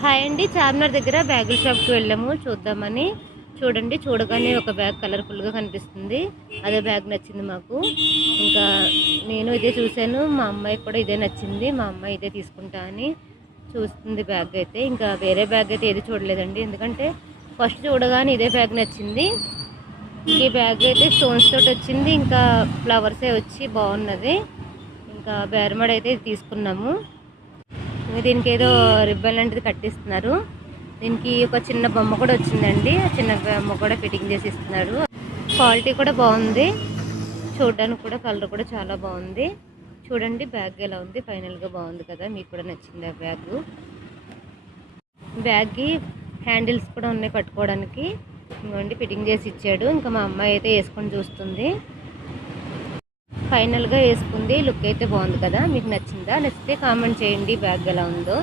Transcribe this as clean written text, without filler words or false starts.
Hi అండి, చార్మినార్ దగ్గర బ్యాగుల షాప్కి వెళ్ళాము చూద్దామని. చూడండి, చూడగానే ఒక బ్యాగ్ కలర్ఫుల్గా కనిపిస్తుంది. అదే బ్యాగ్ నచ్చింది మాకు. ఇంకా నేను ఇదే చూశాను, మా అమ్మాయికి కూడా ఇదే నచ్చింది. మా అమ్మాయి ఇదే తీసుకుంటా అని చూస్తుంది బ్యాగ్ అయితే. ఇంకా వేరే బ్యాగ్ అయితే ఏది చూడలేదండి, ఎందుకంటే ఫస్ట్ చూడగానే ఇదే బ్యాగ్ నచ్చింది. ఈ బ్యాగ్ అయితే స్టోన్స్ తోటి వచ్చింది, ఇంకా ఫ్లవర్సే వచ్చి బాగున్నది. ఇంకా బేరమడ అయితే తీసుకున్నాము. దీనికి ఏదో రిబ్బన్ లాంటిది కట్టిస్తున్నారు. దీనికి ఒక చిన్న బొమ్మ కూడా వచ్చిందండి, ఆ చిన్న బొమ్మ కూడా ఫిట్టింగ్ చేసి ఇస్తున్నారు. క్వాలిటీ కూడా బాగుంది, చూడడానికి కూడా కలర్ కూడా చాలా బాగుంది. చూడండి బ్యాగ్ ఎలా ఉంది, ఫైనల్గా బాగుంది కదా. మీకు కూడా నచ్చింది ఆ బ్యాగ్. బ్యాగ్కి హ్యాండిల్స్ కూడా ఉన్నాయి పట్టుకోవడానికి. ఇంకోండి ఫిట్టింగ్ చేసి ఇచ్చాడు. ఇంకా మా అమ్మాయి అయితే వేసుకొని చూస్తుంది. ఫైనల్గా వేసుకుంది. లుక్ అయితే బాగుంది కదా. మీకు నచ్చిందా? నచ్చితే కామెంట్ చేయండి బ్యాగ్ ఎలా ఉందో.